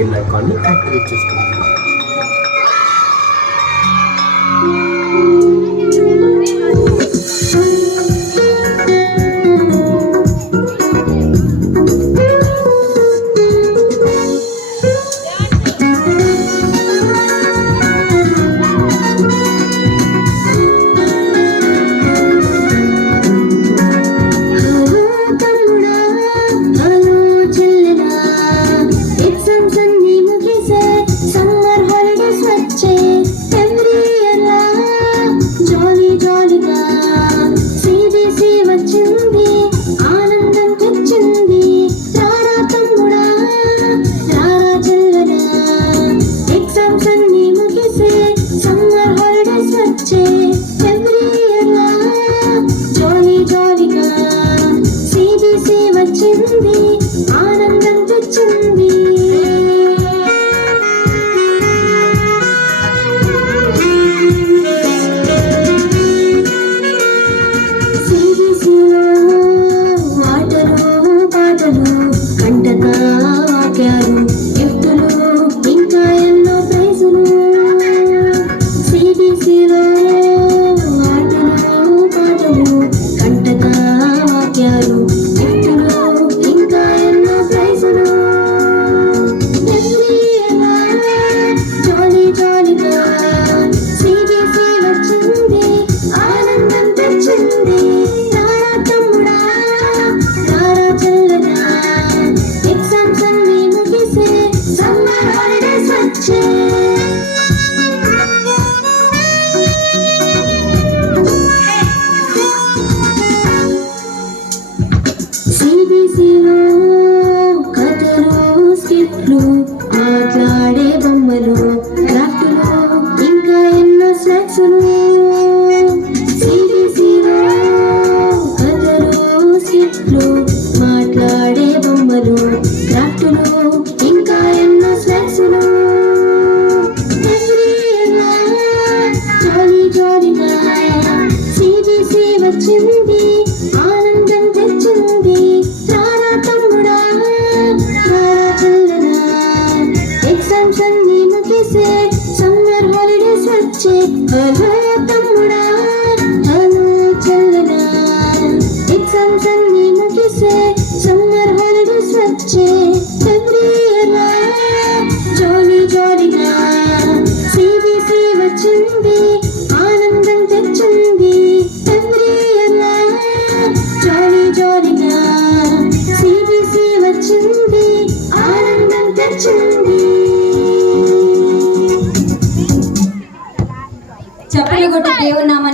Bell ఐకాన్ని activate చేసుకోండి. మాట్లాడే బొమ్మలు, క్రాఫ్టులు, ఇంకా ఎన్నో స్నాక్స్. సిబిసిలో కథలు, స్కిట్లు, మాట్లాడే బొమ్మలు, క్రాఫ్టులు, ఇంకా ఎన్నో స్నాక్స్. జాలీ జాలీగా సిబిసి వచ్చింది, ఆనందం తెచ్చింది. రారా తమ్ముడా, ఎగ్జామ్స్ అన్ని ముగిసే సమ్మర్ హాలిడేస్ వచ్చే. హలో తమ్ముడా, హలో చెల్లెలా, ఎగ్జామ్స్ అన్ని ముగిసే సమ్మర్ హాలిడేస్ వచ్చే. జాలీ జాలీగా సిబిసి వచ్చింది, ఆనందం తెచ్చింది. జాలీ జాలీగా సిబిసి వచ్చింది, ఆనందం తెచ్చింది. చప్పట్లు కొట్టి దేవుని నామాన్ని